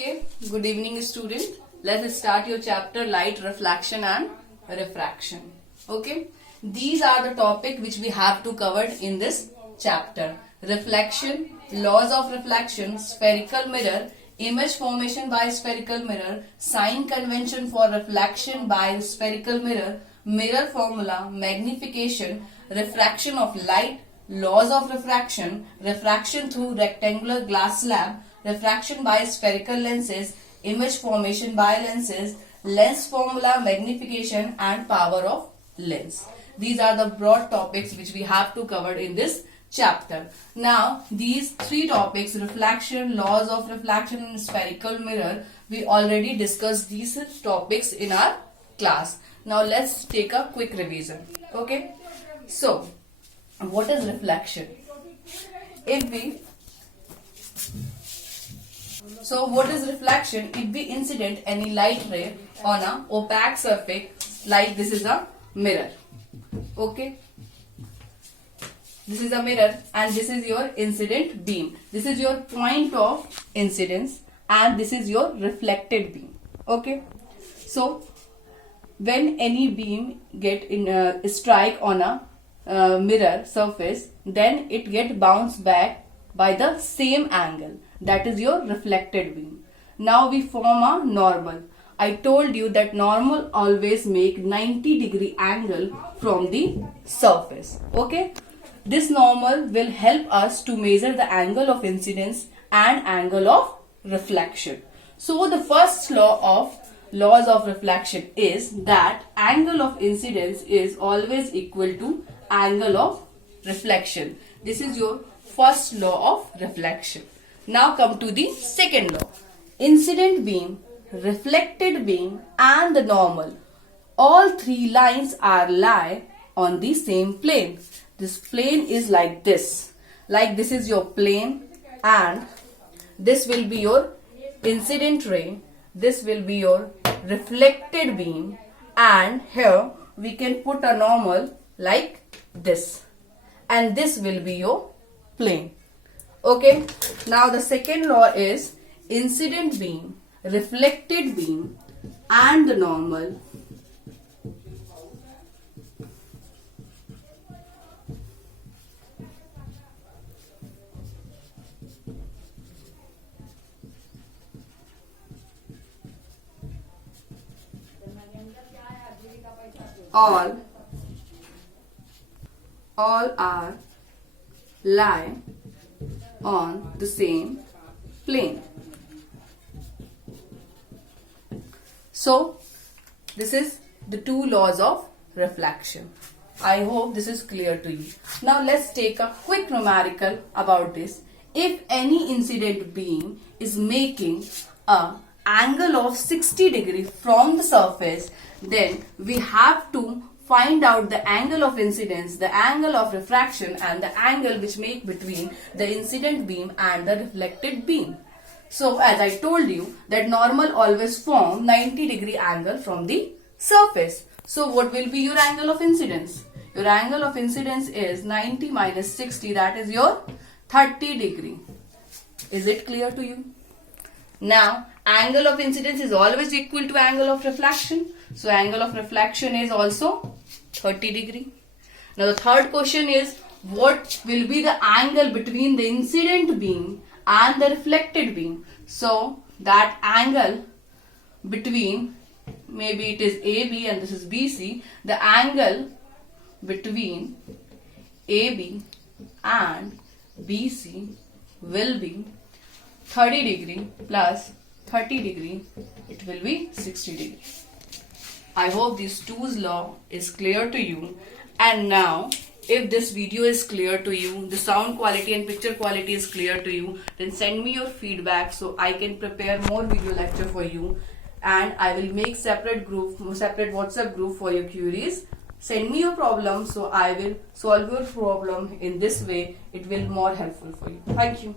Okay, good evening student. Let's start your chapter light, reflection and refraction. Okay, these are the topic which we have to cover in this chapter. Reflection, laws of reflection, spherical mirror, image formation by spherical mirror, sign convention for reflection by spherical mirror, mirror formula, magnification, refraction of light, laws of refraction, refraction through rectangular glass slab, refraction by spherical lenses, image formation by lenses, lens formula, magnification and power of lens. These are the broad topics which we have to cover in this chapter. Now these three topics, reflection, laws of reflection and spherical mirror, we already discussed these topics in our class. Now let's take a quick revision. Okay, so what is reflection? What is reflection? If we incident any light ray on a opaque surface, like this is a mirror. Okay, this is a mirror and this is your incident beam. This is your point of incidence and this is your reflected beam. Okay, so when any beam get in strike on a mirror surface, then it get bounced back by the same angle, that is your reflected beam. Now we form a normal. I told you that normal always make 90-degree angle from the surface. Okay, this normal will help us to measure the angle of incidence and angle of reflection. So the first law of laws of reflection is that angle of incidence is always equal to angle of reflection. This is your first law of reflection. Now come to the second law. Incident beam, reflected beam and the normal, all three lines are lie on the same plane. This plane is like this. Like this is your plane and this will be your incident ray. This will be your reflected beam and here we can put a normal like this and this will be your plane. Okay, now the second law is incident beam, reflected beam and the normal all are lie on the same plane. So this is the two laws of reflection. I hope this is clear to you. Now let's take a quick numerical about this. If any incident beam is making a angle of 60 degree from the surface, then we have to find out the angle of incidence, the angle of refraction and the angle which make between the incident beam and the reflected beam. So as I told you that normal always form 90-degree angle from the surface. So what will be your angle of incidence? Your angle of incidence is 90 minus 60, that is your 30 degree. Is it clear to you? Now angle of incidence is always equal to angle of reflection. So angle of reflection is also 30 degree. Now the third question is, what will be the angle between the incident beam and the reflected beam? So that angle between, maybe it is AB and this is BC, the angle between AB and BC will be 30 degree plus 30 degree, it will be 60 degree. I hope this two's law is clear to you. And now if this video is clear to you, the sound quality and picture quality is clear to you, then send me your feedback so I can prepare more video lecture for you and I will make separate WhatsApp group for your queries. Send me your problem so I will solve your problem in this way. It will be more helpful for you. Thank you.